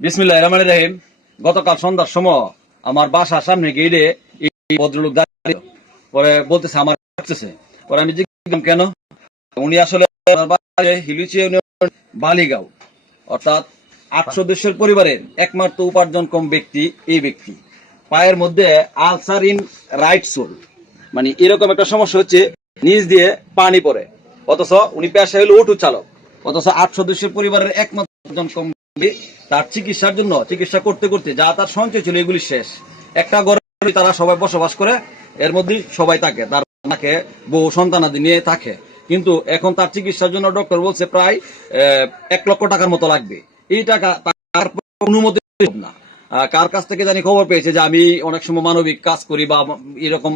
বিসমিল্লাহির রহমানির রহিম। গতকাল সন্ধ্যার সময় আমার বাসার সামনে গেটে এই ভদ্রলোক দাঁড়িয়ে পরে বলতেছে আমার কাছে। পরে আমি জিজ্ঞাসা কেন, উনি আসলে হিলুচিয়া ইউনিয়ন বালিগাঁও অর্থাৎ 8 সদস্যের পরিবারের একমাত্র উপার্জনক্ষম ব্যক্তি এই ব্যক্তি। পায়ের মধ্যে আলসার ইন রাইট সোল, মানে এরকম একটা সমস্যা হচ্ছে, নিচ দিয়ে পানি পড়ে, অথচ উনি পেশা হলো অটো চালক, অথচ 8 সদস্যের পরিবারের একমাত্র উপার্জনক্ষম ব্যক্তি। তার চিকিৎসার জন্য চিকিৎসা করতে করতে যা তার সঞ্চয় ছিল এগুলি শেষ। একটা ঘরে তারা সবাই বসবাস করে, এর মধ্যে সবাই থাকে, তার মাকে বউ সন্তানাদি নিয়ে থাকে। কিন্তু এখন তার চিকিৎসার জন্য ডক্টর বলছে প্রায় 1 লক্ষ টাকার মতো লাগবে। এই টাকা তার অনুমতি না। কার কাছ থেকে জানি খবর পেয়েছে যে আমি অনেক সময় মানবিক কাজ করি বা এরকম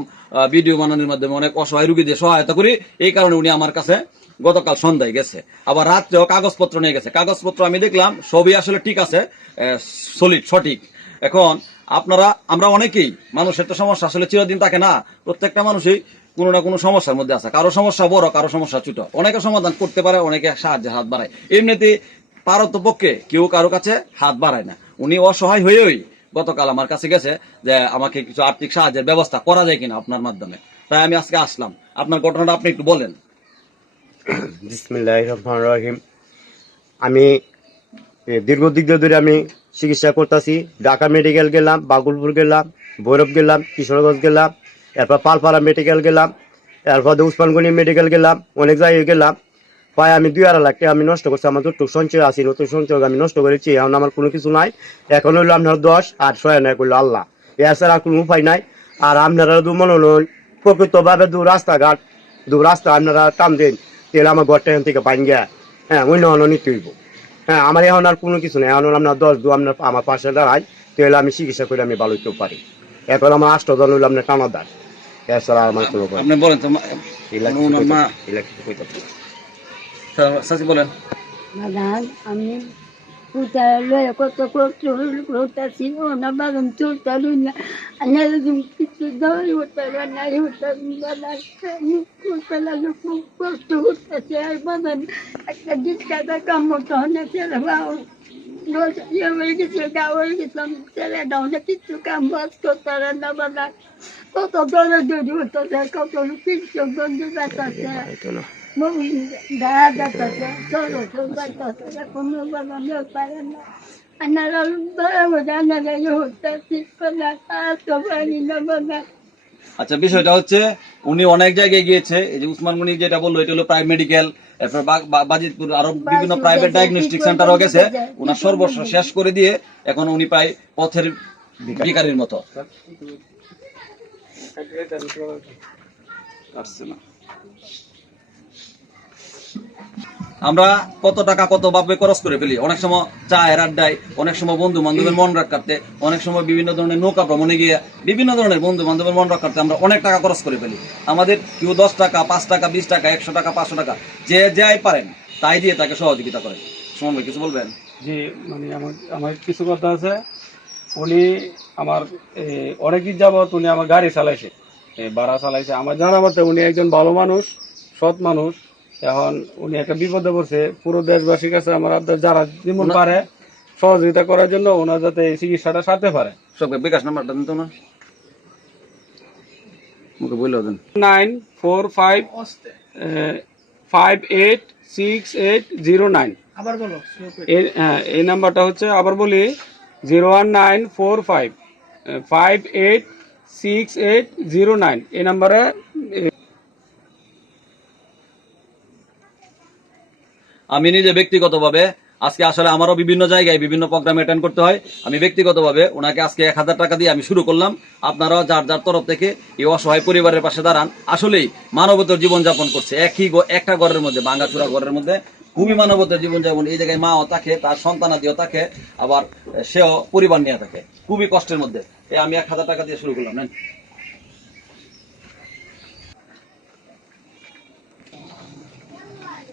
ভিডিও বানানোর মাধ্যমে অনেক অসহায় রোগীদের সহায়তা করি, এই কারণে উনি আমার কাছে গতকাল সন্ধ্যায় গেছে। আবার রাত্রেও কাগজপত্র নিয়ে গেছে। কাগজপত্র আমি দেখলাম সবই আসলে ঠিক আছে, সলিড সঠিক। এখন আমরা অনেকেই, মানুষের তো সমস্যা আসলে চিরদিন থাকে না, প্রত্যেকটা মানুষই কোনো না কোনো সমস্যার মধ্যে আছে। কারো সমস্যা বড়, কারো সমস্যা ছোট। অনেকে সমাধান করতে পারে, অনেকে সাহায্যের হাত বাড়ায়। এমনিতে পারতপক্ষে কেউ কারো কাছে হাত বাড়ায় না। উনি অসহায় হয়েই গতকাল আমার কাছে গেছে যে আমাকে কিছু আর্থিক সাহায্যের ব্যবস্থা করা যায় কিনা আপনার মাধ্যমে। তাই আমি আজকে আসলাম। আপনার ঘটনাটা আপনি একটু বলেন। বিসমিল্লাহির রহমানির রহিম। আমি দীর্ঘদিন ধরে আমি চিকিৎসা করতেছি। ঢাকা মেডিকেল গেলাম, বাগুলপুর গেলাম, ভৈরব গেলাম, কিশোরগঞ্জ গেলাম, এরপর পালপাড়া মেডিকেল গেলাম, এরপর উসমানগঞ্জ মেডিকেল গেলাম, অনেক জায়গায় গেলাম। প্রায় আমি 2.5 লাখ টাকা আমি নষ্ট করছি। আমার যতটুকু সঞ্চয় আছে নতুন সঞ্চয় আমি নষ্ট করেছি। এখন আমার কোনো কিছু নাই। এখন হইলো আপনার 10 আর 6 নাই করলো আল্লাহ, এছাড়া আর কোনো উপায় নাই। আর আপনারা মনে হলো প্রকৃতভাবে রাস্তাঘাট রাস্তা আপনারা টান দেন, তাহলে আমার ঘরটা এখান থেকে ভাঙ্গিয়া অন্য অন্য নিতে হইব। আমার এখন আর কোনো কিছু নেই। এখন আপনার 10 আপনার আমার পাশে দাঁড়ায়, তাহলে আমি চিকিৎসা করে আমি ভালো হইতে পারি। এখন আমার 8 জন হইলো আপনার টানা দাস, এছাড়া আমার কোনো আপনি বলেন তো বলেন। আমি lei quanto করতেছি না বাগান চলতে না কিছু দাঁড়ি হতে না করতে লাগে, খুব কষ্ট করতেছে। আর বাগান একটা ডিসকাটা কাম করতে হয় ছেলে হয়ে গেছে, গা হয়ে গেছিলাম, ছেলেটা অনেক কিছু কাম বাজ করতে পারে না। বাগান কত দরে দৌড়ি হতেছে, কত কিছু গন্ধ যাচ্ছে, আচ্ছা, বিষয়টা হচ্ছে উনি অনেক জায়গায় গিয়েছে। এই যে উসমানগনি যেটা বললো, এটা হলো প্রাইভেট মেডিকেল, এরপর বাজিতপুর আরো বিভিন্ন প্রাইভেট ডায়াগনস্টিক সেন্টারও গেছে। ওনার সর্বস্ব শেষ করে দিয়ে এখন উনি প্রায় পথের ভিখারির মতো। আমরা কত টাকা কত ভাবে খরচ করে ফেলি। অনেক সময় চায়ের আড্ডায়, অনেক সময় বন্ধু বান্ধবের মন রাখতে, অনেক সময় বিভিন্ন ধরনের নৌকা ভ্রমণে গিয়ে বিভিন্ন ধরনের বন্ধু বান্ধবের মন রাখতে আমরা অনেক টাকা খরচ করে ফেলি। আমাদের কেউ 10 টাকা, 5 টাকা, 20 টাকা, 100 টাকা, 500 টাকা যে যাই পারেন তাই দিয়ে তাকে সহযোগিতা করেন। সুমন ভাই কিছু বলবেন? জি, মানে আমার কিছু কথা আছে। উনি আমার অনেকদিন যাবত উনি আমার গাড়ি চালাইছে, ভাড়া চালাইছে। আমার জানা মতে উনি একজন ভালো মানুষ, সৎ মানুষ। এখন উনি একটা বিপদে পড়ছে। পুরো দেশবাসীর কাছে আমার যারা যেমন পারে সহযোগিতা করার জন্য ওনার যাতে চিকিৎসাটা সারতে পারে। সব বিকাশ নাম্বারটা দিন তো না, মুখে বললেও দেন। 9445868009। এই নাম্বারটা হচ্ছে, আবার বলি, 01945586809। এই নাম্বারে আমি নিজে ব্যক্তিগতভাবে আজকে আসলে আমারও বিভিন্ন জায়গায় বিভিন্ন প্রোগ্রাম অ্যাটেন্ড করতে হয়। আমি ব্যক্তিগতভাবে ওনাকে আজকে 1000 টাকা দিয়ে আমি শুরু করলাম। আপনারাও যার যার তরফ থেকে এই অসহায় পরিবারের পাশে দাঁড়ান। আসলেই মানবতার জীবনযাপন করছে, একটা ঘরের মধ্যে, ভাঙাচোরা ঘরের মধ্যে খুবই মানবতার জীবনযাপন। এই জায়গায় মাও থাকে, তার সন্তানাদিও থাকে, আবার সেও পরিবার নিয়ে থাকে, খুবই কষ্টের মধ্যে। আমি 1000 টাকা দিয়ে শুরু করলাম। নেন।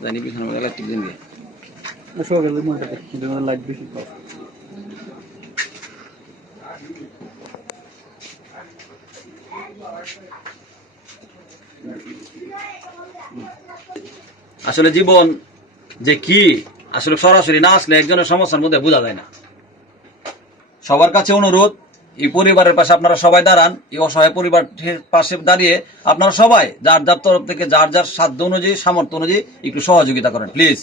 জানি পিছনে ইলেকট্রিক দিন দিয়ে লাইট বেশি। আসলে জীবন যে কি, আসলে সরাসরি না আসলে একজনের সমস্যার মধ্যে বোঝা যায় না। সবার কাছে অনুরোধ, এই পরিবারের পাশে আপনারা সবাই দাঁড়ান। এই অসহায় পরিবারের পাশে দাঁড়িয়ে আপনারা সবাই যার যার তরফ থেকে যার যার সাধ্য অনুযায়ী, সামর্থ্য অনুযায়ী একটু সহযোগিতা করেন প্লিজ।